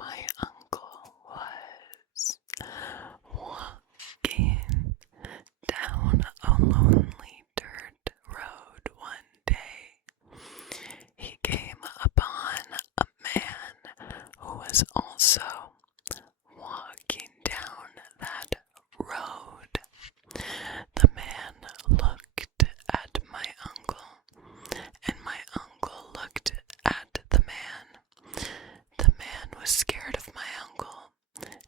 My uncle was walking down a lonely dirt road one day. He came upon a man who was also walking down that road. The man looked at my uncle, and my uncle looked at the man. The man was scared of my uncle,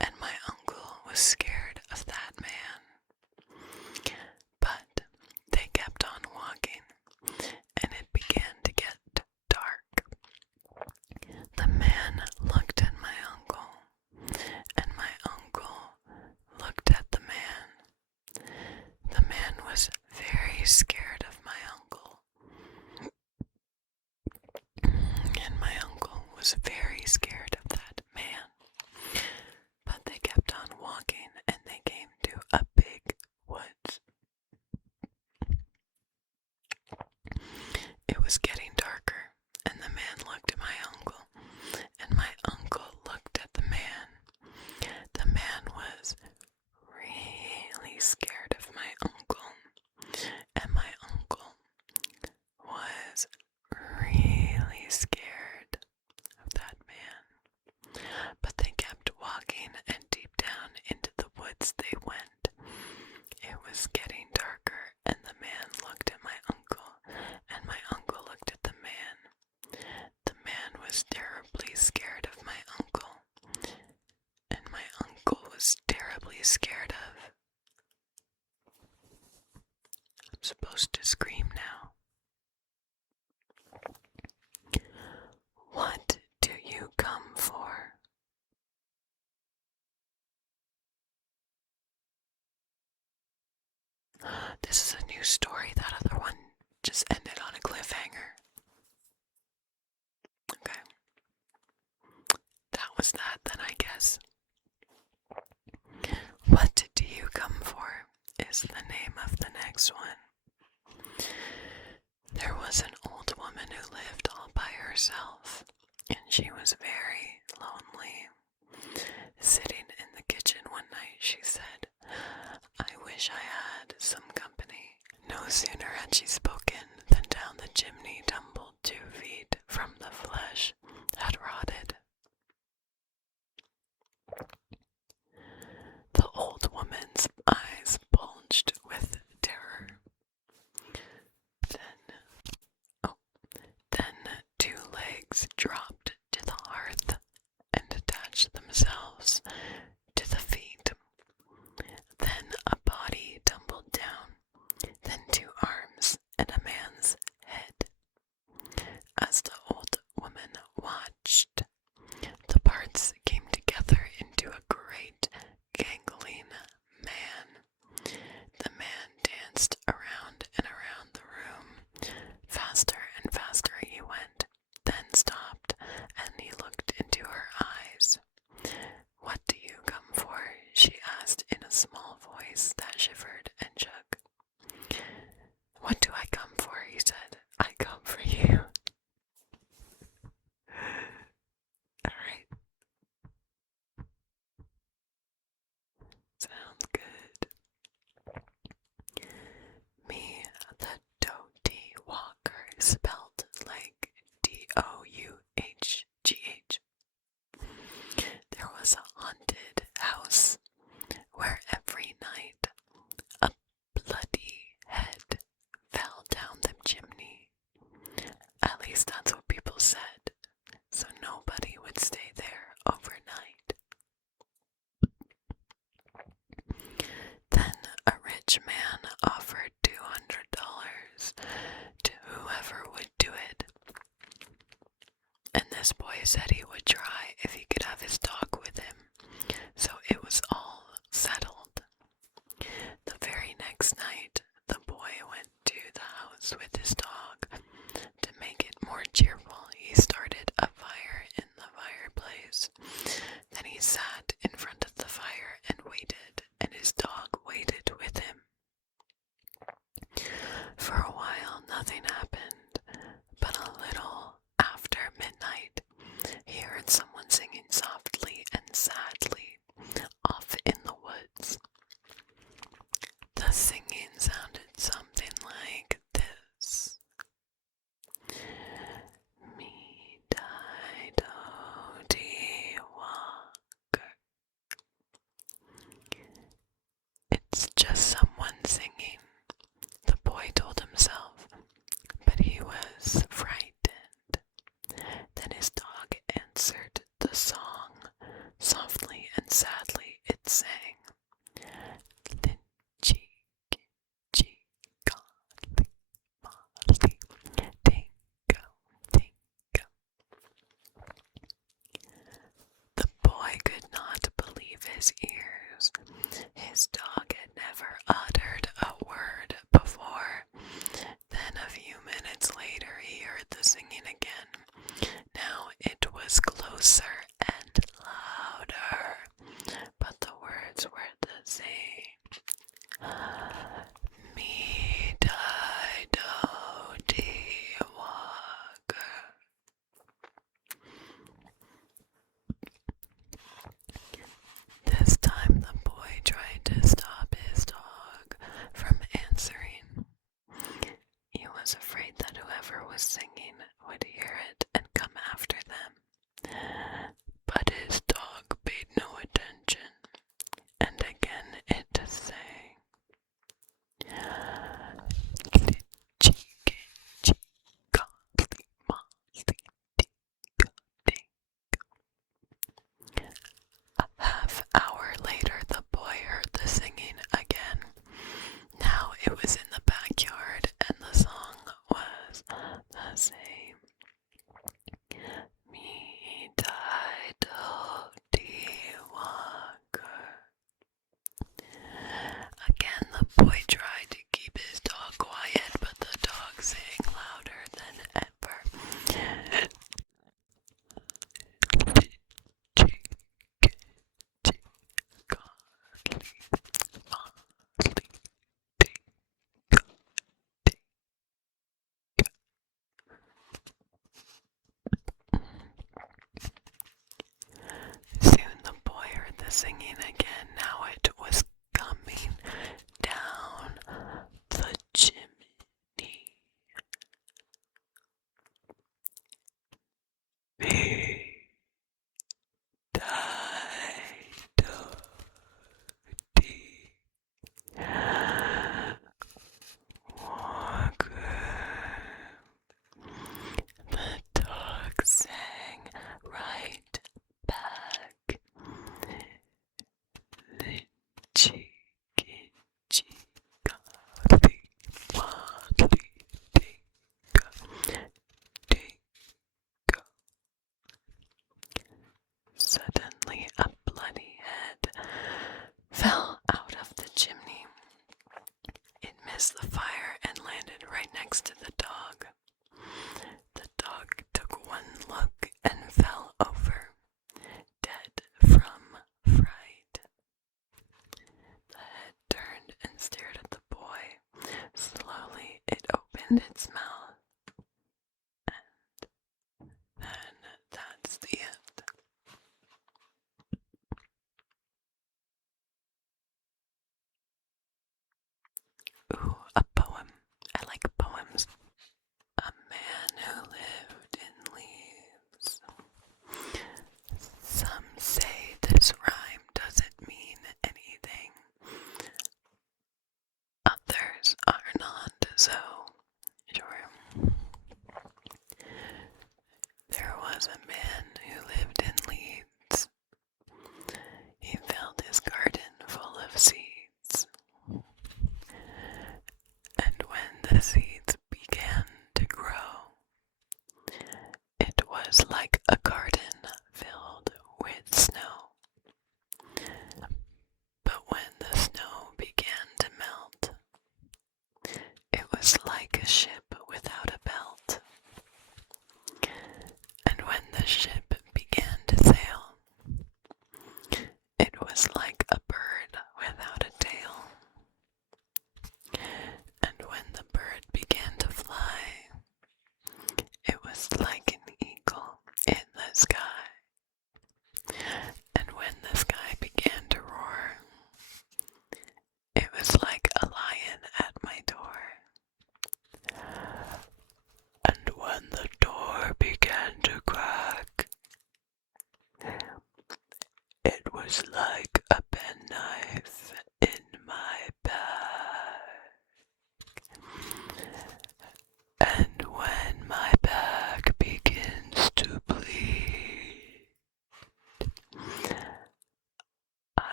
and my uncle was scared of that man. But they kept on walking, and it began to get dark. The man looked at my uncle, and my uncle looked at the man. The man was very scared of my uncle, and my uncle was very scared of that man. But they kept on walking, and they came to a big woods. It was getting darker, and the man looked at my uncle, and my uncle looked at the man. The man was really scared of my uncle, and my uncle was really scared of that man. But they kept walking, and deep down into the woods they went. It was getting darker, and the man looked at my uncle, and my uncle looked at the man. The man was terribly scared of my uncle, and my uncle was terribly scared of. I'm supposed to scream now. What do you come for? This is a new story. That other one just ended on a cliffhanger. Okay. That was that then, I guess. What do you come for is the name of the next one. There was an old woman who lived all by herself, and she was very lonely. Sitting in the kitchen one night, she said, "I wish I had some company." No sooner had she spoken than down the chimney tumbled 2 feet from the flesh had rotted. The old woman's eyes bulged with terror. Then 2 legs dropped to the hearth and attached themselves to the feet. Then a body tumbled down, then 2 arms and a man's head. As the old woman watched, the parts came together into a great gangling man. The man danced around and around the room. Faster and faster he went, then stopped, and he looked into her eyes. "What do you come for?" she asked in a small voice that shivered and shook. "What do I come for?" he said. "I come for you." Alright. Sounds good. Me, the Doughty Walker, spelled like Doughgh. There was a haunted house where every night a bloody head fell down the chimney. At least that's what people said, so nobody would stay there overnight. Then a rich man offered $200 to whoever would do it. And this boy said he would try if he could have his dog with him. So it was all settled. The very next night, the boy went to the house with his dog. To make it more cheerful, he started a fire in the fireplace. Then he sat in front of the fire and waited, and his dog waited with him. For a while, nothing happened, but a little after midnight, he heard someone singing softly. sadly it sang. Lynchy, Gitchy, Golly, Molly, Dingo, Dingo. The boy could not believe his ears. His dog had never uttered a word before. Then a few minutes later he heard the singing again. Now it was closer and louder, but the words were the same. Me die do dee walker. This time the boy tried to stop his dog from answering. He was afraid that whoever was singing would hear it and come after them. But his dog paid no attention, and again it sang. Glitchy, gitchy, golly, molly, dingo, dingo. A half hour later, the boy heard the singing again. Now it was in the backyard, and the song was the same. Me die do dee walker. Again the boy tried to keep his dog quiet, but the dog sang louder than ever. Soon the boy heard the singing again. Now it was coming down the chimney. Me die do dee walker. The dog sang right back. Lynchy, gitchy, golly, molly, dingo, dingo. Suddenly a bloody head fell out of the chimney. It missed the fire and landed right next to the dog. The dog took one look and fell over, dead from fright. The head turned and stared at the boy. Slowly it opened its mouth. And then that's the end.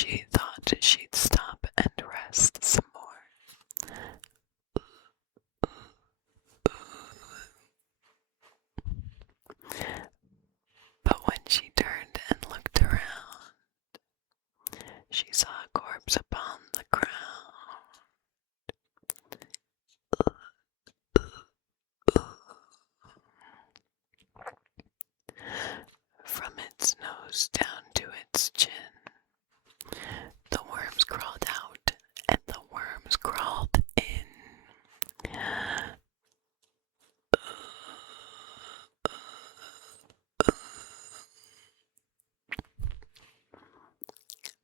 she thought she'd stop and rest some more. But when she turned and looked around, she saw a corpse upon the ground. From its nose down to its chin, the worms crawled out and the worms crawled in.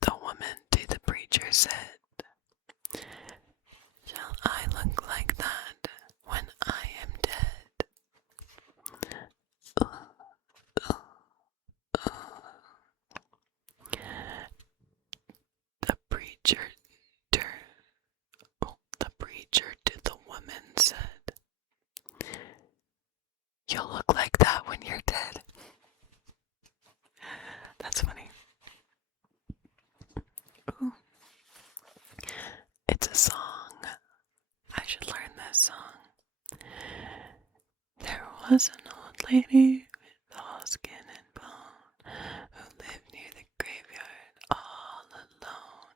The woman to the preacher said, "Shall I look like that when I am dead?" The preacher to the woman said, "You'll look like that when you're dead." That's funny. Ooh. It's a song. I should learn this song. There was an old lady with all skin and bone who lived near the graveyard all alone.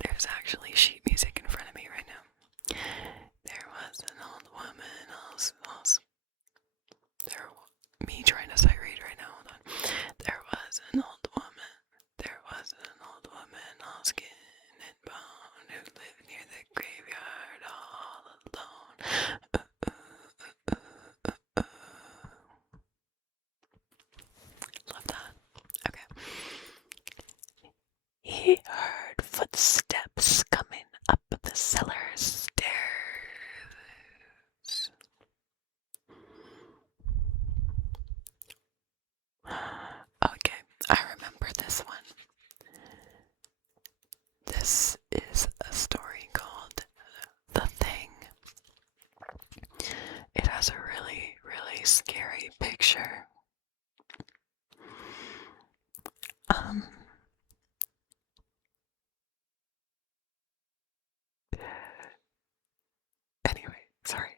There's actually sheet music in front of me right now. There was an old woman, me trying to sight read right now, hold on. There was an old woman, all skin and bone, who lived near the graveyard all alone. Love that. Okay. He heard footsteps coming up the cellar stairs. Okay, I remember this one. This is a story called The Thing. It has a really, really scary picture. Anyway, sorry,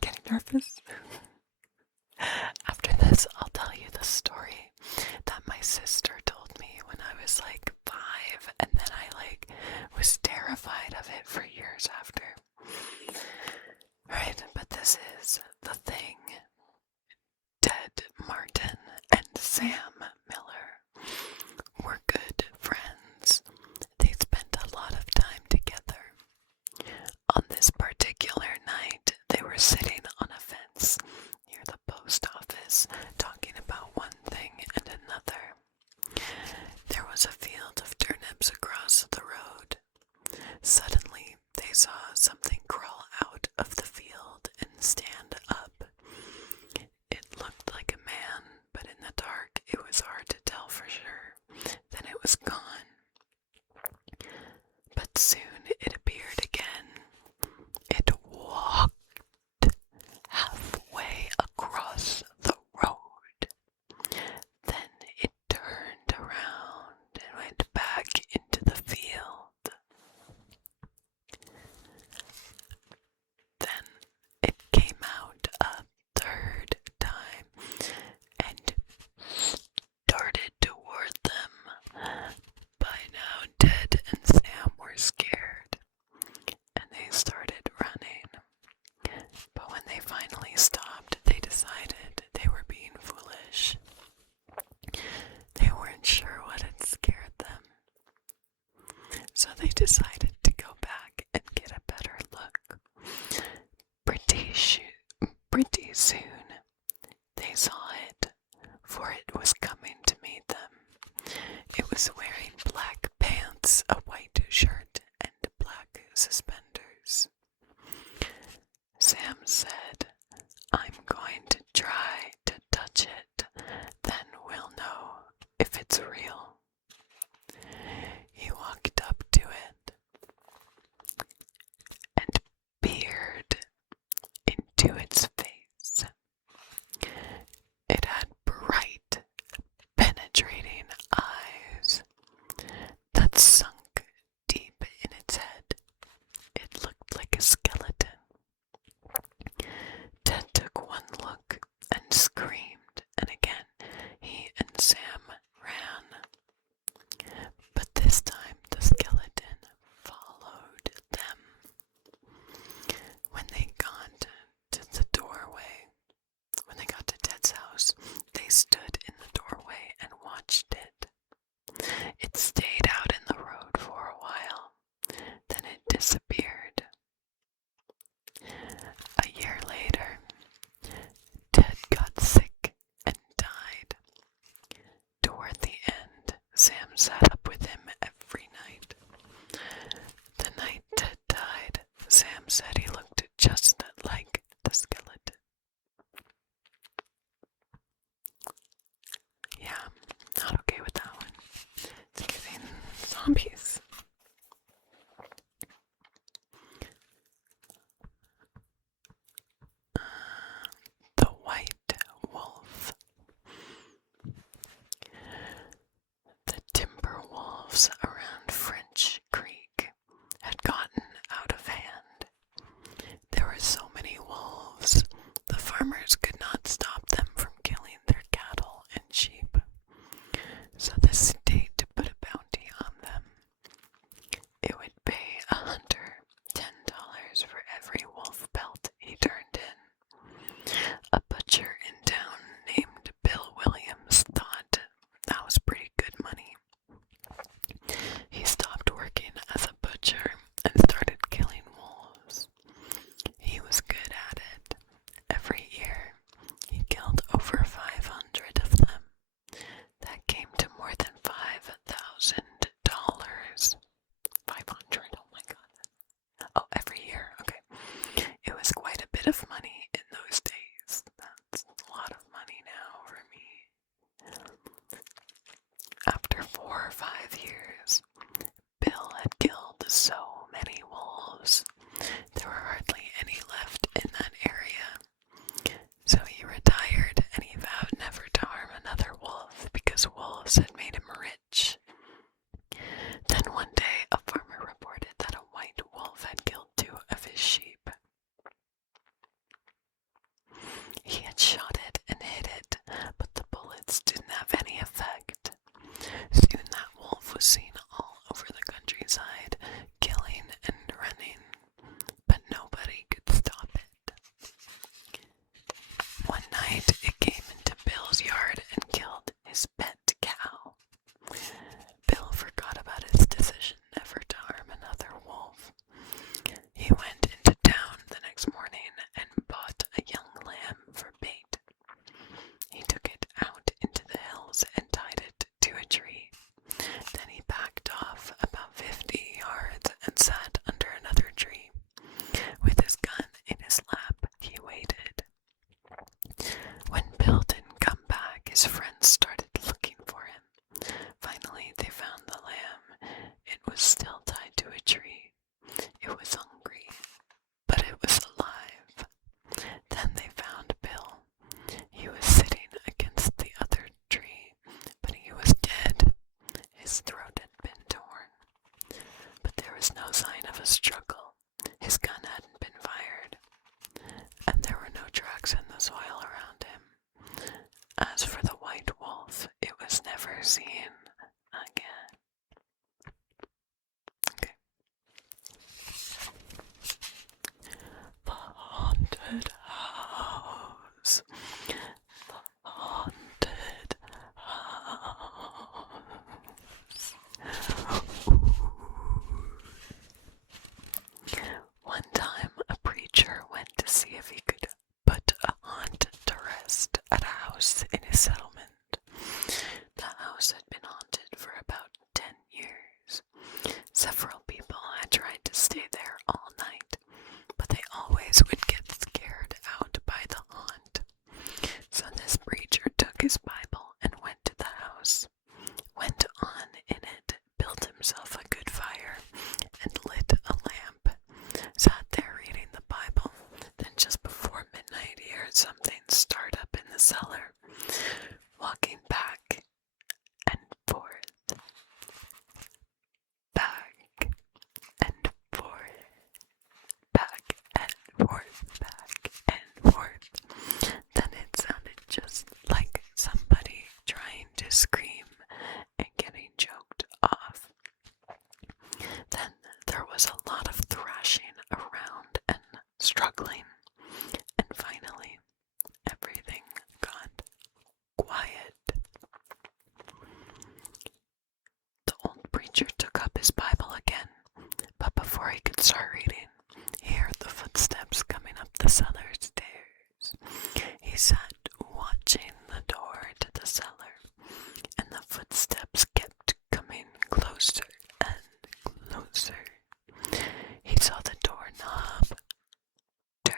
getting nervous. After this, I'll tell you the story that my sister told me when I was like 5, and then I was terrified of it for years after. Right, but this is The Thing. Ted Martin and Sam Miller were good friends. They spent a lot of time together. On this particular night, they were sitting on a fence near the post office, talking about one thing and another. There was a field of turnips across the road. Suddenly, they saw something crawl out of the field and stand up. It looked like a man, but in the dark, it was hard to tell for sure. Then it was gone. But soon it appeared again. It walked halfway across the road. Then it turned around and went back into the field. Then it came out a third time and darted toward them. By now, Ted and Sam were scared, and they started running. But when they finally stopped, they decided they were being foolish. They weren't sure what had scared them. So they decided to go back and get a better look. Pretty soon, they saw it, for it was coming to meet them. It was wearing black pants, a white shirt, and black suspenders. Sam said, "I'm going to try to touch it, then we'll know if it's real." He walked up to it and peered into its face. It had bright zombies. The white wolf. The timber wolves around French Creek had gotten out of hand. There were so many wolves, the farmers could not stop them from killing their cattle and sheep. So the state put a bounty on them. It would pay a hunter $10 for every wolf pelt he turned in. A butcher in town named Bill Williams thought that was pretty good money. He stopped working as a butcher and started killing wolves. He was good at it. Every year, he killed over 500 of them. That came to more than $5,000. 500, oh my god. Oh, every year, okay. It was quite a bit of money in those days. That's a lot of money now for me. After 4 or 5 years, Bill had killed so many wolves. There were hardly any left in that area. So he retired and he vowed never to harm another wolf because wolves had made him rich. Then one day a farmer reported that a white wolf had killed 2 of his sheep. He had shot it and hit it, but the bullets didn't have any effect. Soon that wolf was seen all over the countryside, killing and running, but nobody could stop it. One night it came into Bill's yard and killed his pet cow. Bill forgot about his decision never to harm another wolf. He went into town the next morning and bought a young lamb for bait. He took it out into the hills and tied it to a tree. Then he backed off about 50 yards and sat under another tree. With his gun in his lap, he waited. When Bill didn't come back, his friends started looking for him. Finally, they found the lamb. It was still tied to a tree. It was hungry, but it was alive. Then they found Bill. He was sitting against the other tree, but he was dead. His throat had been torn. But there was no sign of a struggle. His gun hadn't been fired, and there were no tracks in the soil around him. As for the white wolf, it was never seen again. Okay. The haunted house. The haunted house. One time, a preacher went to see if he could put a haunt to rest at a house in his settlement. The house had been haunted for about 10 years. Several people had tried to stay there all night, but they always would get scared out by the haunt. So this preacher took his Bible and went to the house, went on in it, built himself a good fire, and lit a lamp. Sat there reading the Bible. Then just before midnight he heard something start up in the cellar, walking back and forth, back and forth, back and forth, back and forth. Then it sounded just like somebody trying to scream and getting choked off. Then there was a lot of thrashing around and struggling, and finally everything got quiet. The old preacher took up his Bible again, but before he could start reading, he heard the footsteps coming up the cellar stairs. He sat watching the door to the cellar, and the footsteps kept coming closer and closer. He saw the doorknob turn,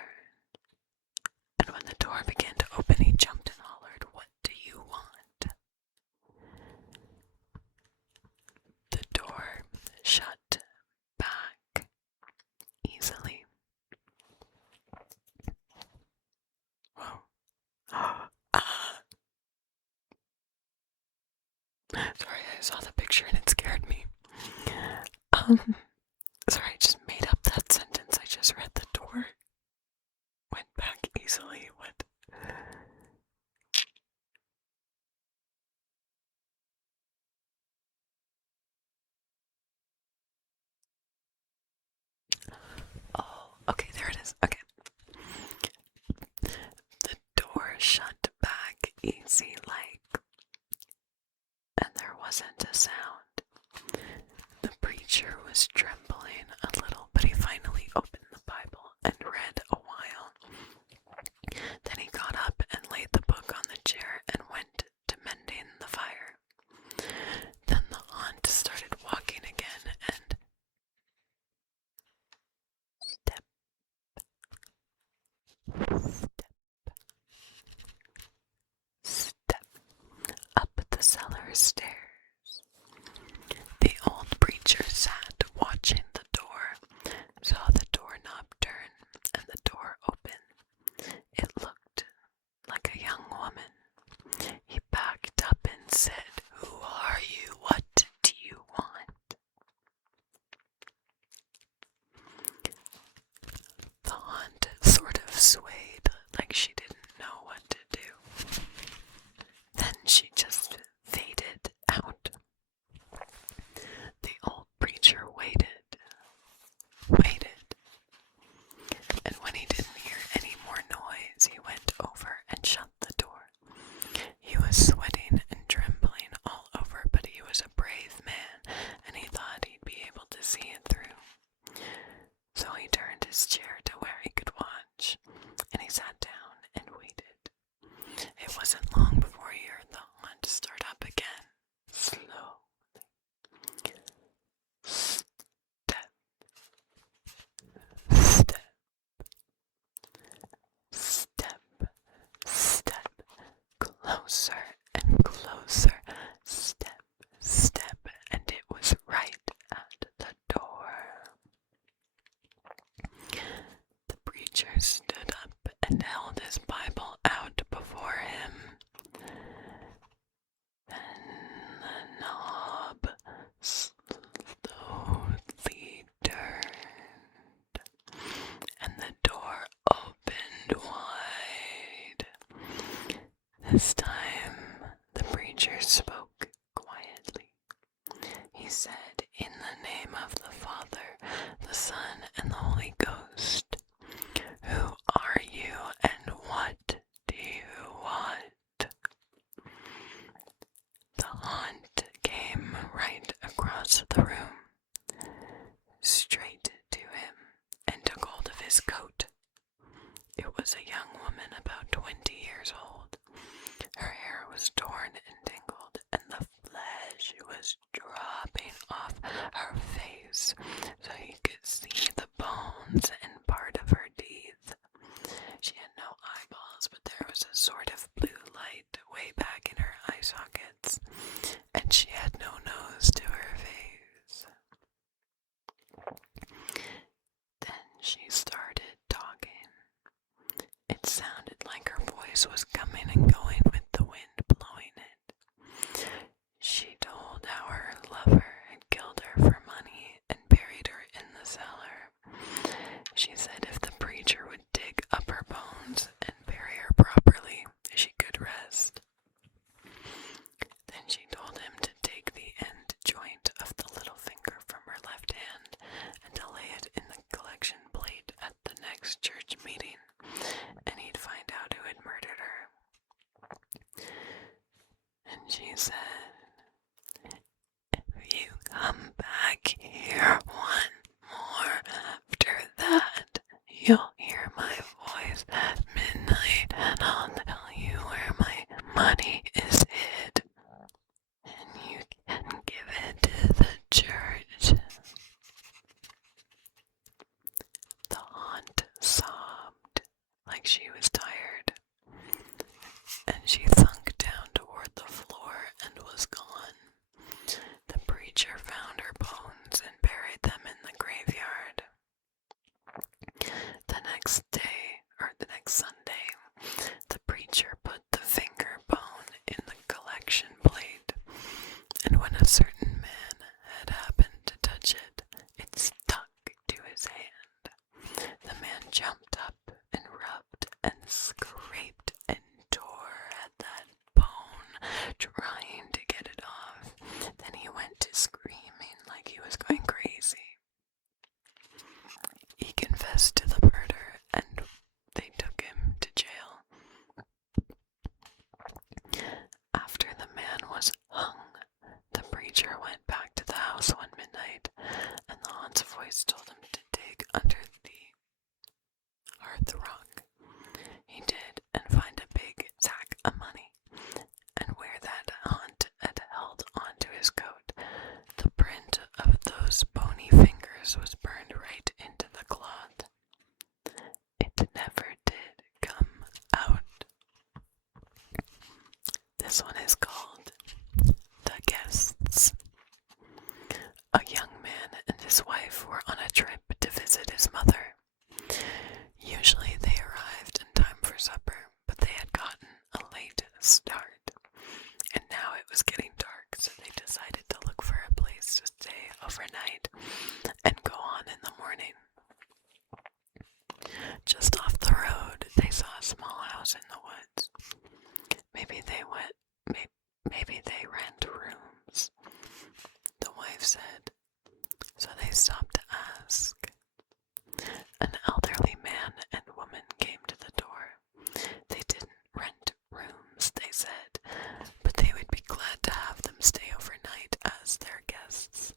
and when the door began to open, he jumped and hollered, "What do you want?" The door Sorry, I saw the picture and it scared me. Sorry, I just made up that sentence. I just read the door. Went back easily. What? Oh, okay, there it is. Okay. The door shut back easy like, and there wasn't a sound. The preacher was trembling a little, but he finally opened the Bible and read a while. Then he got up and laid the book on the chair and went to mending the fire. Then the aunt started walking again and step, step up the cellar stairs. The old preacher sat watching the door, saw the doorknob turn and the door open. It looked like a young woman. He backed up and said, "Who are you? What do you want?" The aunt sort of swayed like she didn't know what to do. Then she just faded out. The old preacher waited, and when he didn't hear any more noise, he went over and shut the door. He was sweating and trembling all over, but he was a brave man, and he thought he'd be able to see it through. So he turned his chair to where he could watch, and he sat down and waited. It wasn't long before he heard the aunt start up again, slowly. Step, step, step, step, closer and closer, step, step, and it was right at the door. The preacher stood up and held his Bible out before him. Then the knob slowly turned, and the door opened wide. This time, the preacher spoke quietly. He said, "In the name of the Father, the Son, and the Holy Ghost, who are you and what do you want?" The aunt came right across the room, straight to him, and took hold of his coat. It was a young woman about 20 years old. Her hair was torn and tangled, and the flesh was dropping off her face, so you could see the bones and part of her teeth. She had no eyeballs, but there was a sort of blue light way back in her eye sockets, and she had no nose to her face. Then she started talking. It sounded like her voice was coming and going with the wind blowing it. She told how her lover had killed her for money and buried her in the cellar. She said if the preacher would dig up her bones and bury her properly, she could rest. Then she told him to take the end joint of the little finger from her left hand and to lay it in the collection plate at the next church meeting, and he'd find out who had murdered her. And she said, "If you come back here one more after that, you'll hear my voice at midnight, and I'll tell you where my money is hid, and you can give it to the church." The aunt sobbed like she was tired, and she sunk down toward the floor and was gone. The preacher found her bones and buried them in the graveyard. The next Sunday, the preacher put the finger bone in the collection plate, and This one is called The Guests. A young man and his wife were on a trip to visit his mother. Usually they arrived in time for supper, but they had gotten a late start, and now it was getting dark, so they decided to look for a place to stay overnight and go on in the morning. Just off the road, they saw a small house in the woods. Maybe they rent rooms, the wife said. So they stopped to ask. An elderly man and woman came to the door. They didn't rent rooms, they said, but they would be glad to have them stay overnight as their guests.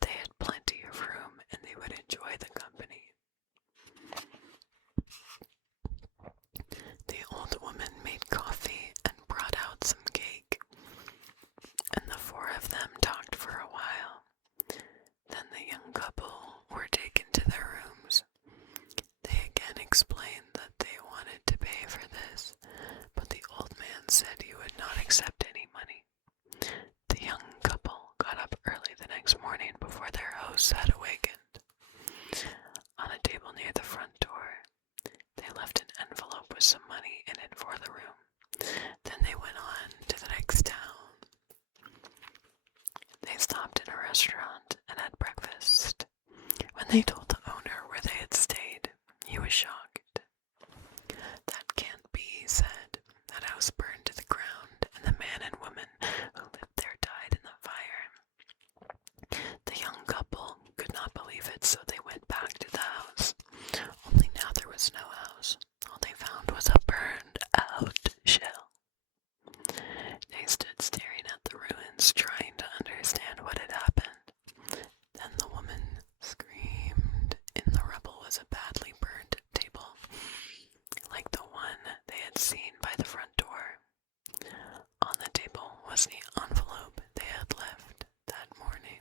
They had plenty of room and they would enjoy the company. The old woman made coffee and brought out some cake, and the four of them talked for a while. Then the young couple were taken to their rooms. They again explained that they wanted to pay for this, but the old man said he would not accept any money. The young couple got up early the next morning before their hosts had awakened. On a table near the front door, they left an envelope with some money in it for the room. Then they went on to the next town. They stopped in a restaurant and had breakfast. When they told the owner where they had stayed, he was shocked. That can't be, he said. That house burned to the ground, and the man and woman who lived there died in the fire. The young couple could not believe it, so they went back to the house. Only now there was no house. All they found was a burned out shell. They stood staring at the ruins, trying to understand what had happened. Then the woman screamed. In the rubble was a badly burned table, like the one they had seen by the front door. On the table was the envelope they had left that morning.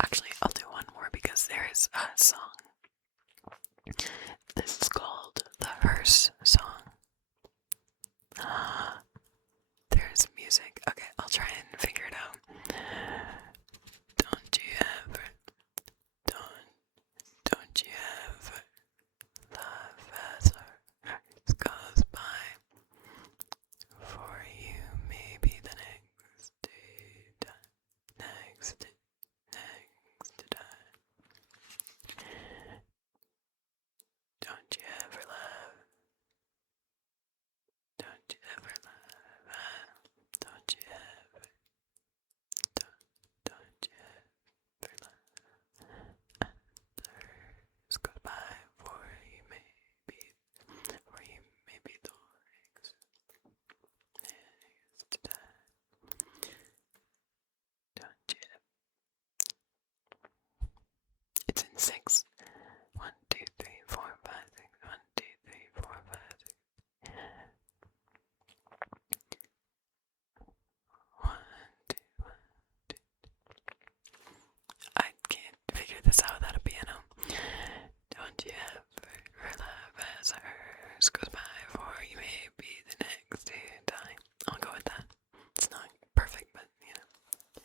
Actually, I'll do one more because there is a song. This is called the Hearse Song. There's music. Okay, I'll try and figure it out. Don't you ever love as our hearts goes by, for you may be the next day, next time. Don't you ever love, don't you ever love, don't you ever, don't you ever love others goodbye, for you may be the next time. Don't you ever. It's in 6. 1, 2, 3, 4, 5, 6. 1, 2, 3, 4, 5, 6. 1, 2, 1, 2. I can't figure this out without a piano. Don't you ever love as hers goes by, for you may be the next time. I'll go with that. It's not perfect, but you know.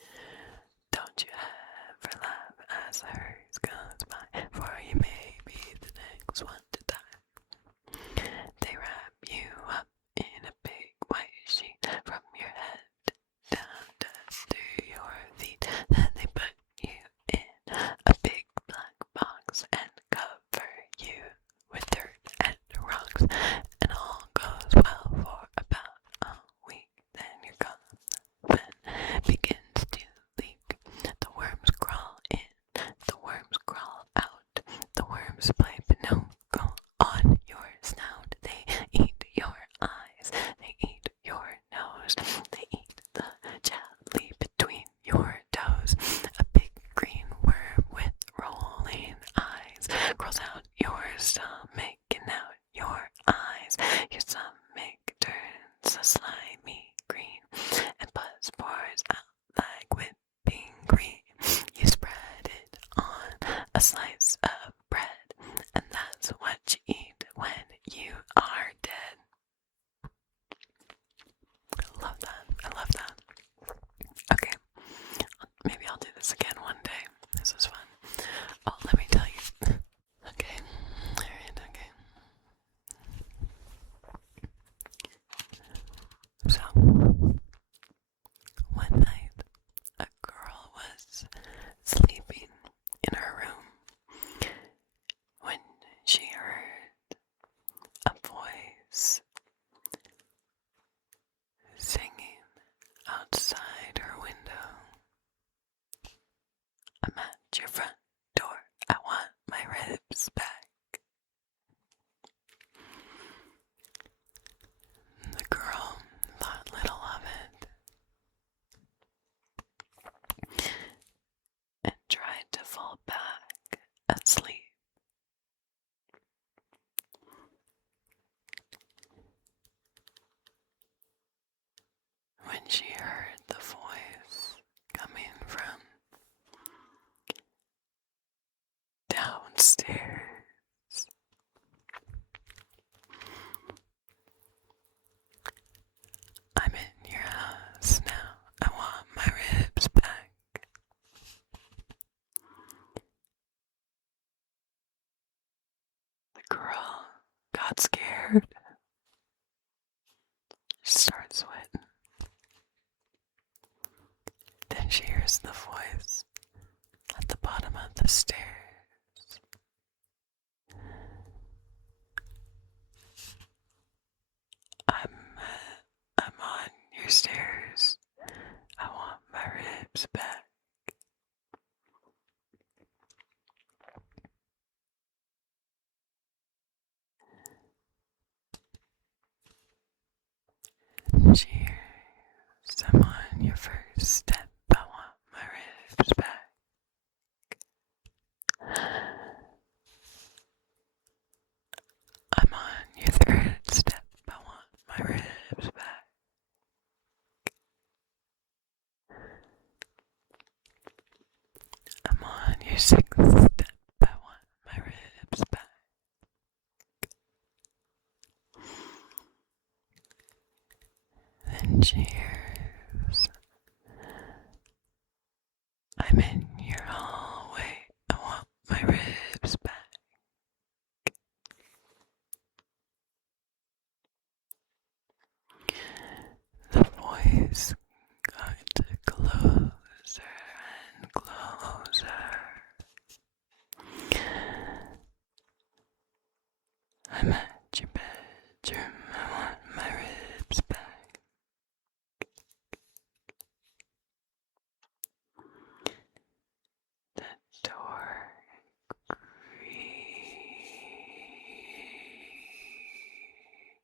Don't you ever love as hers goes by, for you may be the next one to die. They wrap you up in a big white sheet from your head down to your feet. Then they put you in a big black box and cover you with dirt and rocks. And all goes well for about a week. Then your coffin begins to leak. The worms crawl in, the worms crawl out. The worms play Pinocchio on your snout. They eat your eyes, they eat your nose, they eat the jelly between your toes. A big green worm with rolling eyes crawls out your stomach and out your eyes. Your stomach turns a slimy green, and pus pours out like whipping cream. You spread it on got scared. She started sweating. Then she hears the voice at the bottom of the stairs. I'm on your stairs. I want my ribs back. She hears, I'm on your first step. I want my ribs back. I'm on your third step. I want my ribs back. I'm on your sixth step. I want my ribs back. Then she hears, I'm in your hallway. I want my ribs back. The voice got closer and closer. I'm at your bedroom. I want my ribs back. The door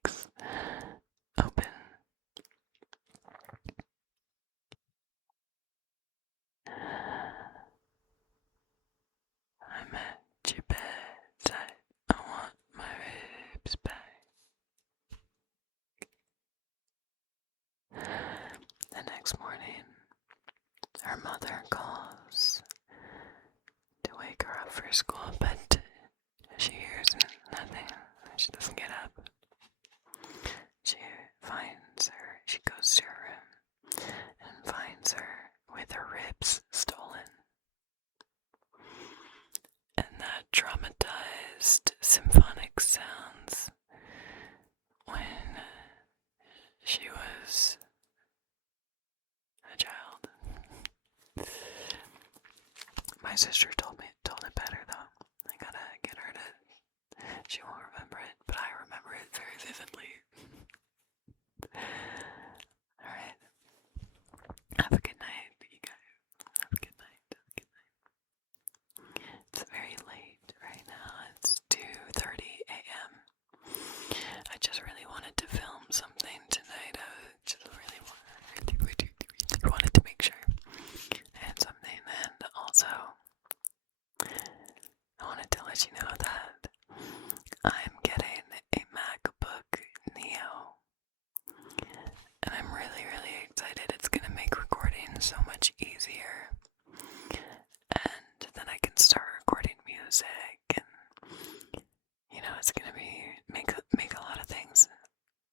creaks open. I'm at your bedside. I want my ribs back. The next morning, her mother calls to wake her up for school, but she hears nothing. She doesn't get up. She finds her. She goes to her room and finds her with her ribs stolen. And that traumatized symphonic sounds when she was a child. My sister told it better though. I gotta get her to, she won't remember it, but I remember it very vividly. Alright. Have a good night, you guys. Have a good night. It's very late right now. It's 2:30 a.m. I just really wanted to film something tonight. I just really wanted to make sure I had something, and also I wanted to let you know that I'm getting a MacBook Neo, and I'm really excited. It's gonna make recording so much easier, and then I can start recording music, and you know, it's gonna make a lot of things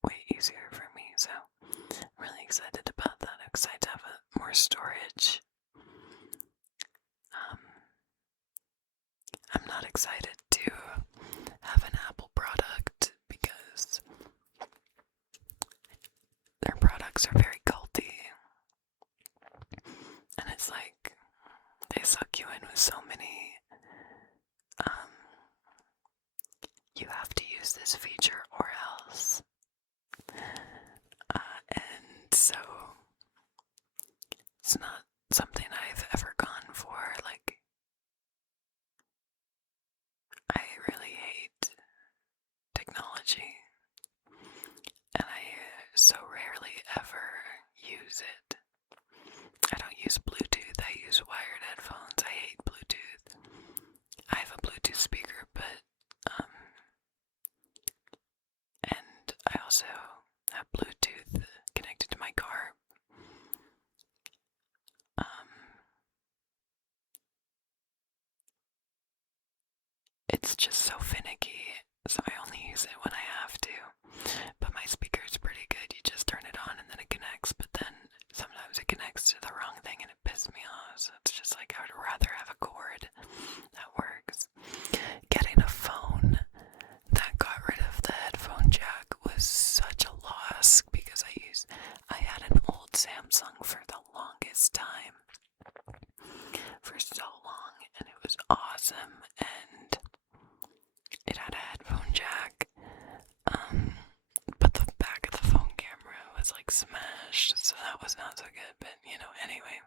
way easier for me. So I'm really excited about that. I'm excited to have more storage. I'm not excited to have an Apple product because their products are very culty, and it's like they suck you in with so many you have to use this feature or else, and so it's not something I've ever gone for. Like, I really hate technology, and I so rarely ever use it. I don't use Bluetooth, I use wired headphones. I hate Bluetooth. I have a Bluetooth speaker, but and I also have Bluetooth connected to my car. It's just so finicky, so I only use it when I have to. But my speaker is pretty good. You just turn it on and then it connects, but then sometimes it connects to the wrong thing and it pisses me off. So it's just like I would rather have a cord that works. Getting a phone that got rid of the awesome, and it had a headphone jack, but the back of the phone camera was like smashed, so that was not so good, but anyway.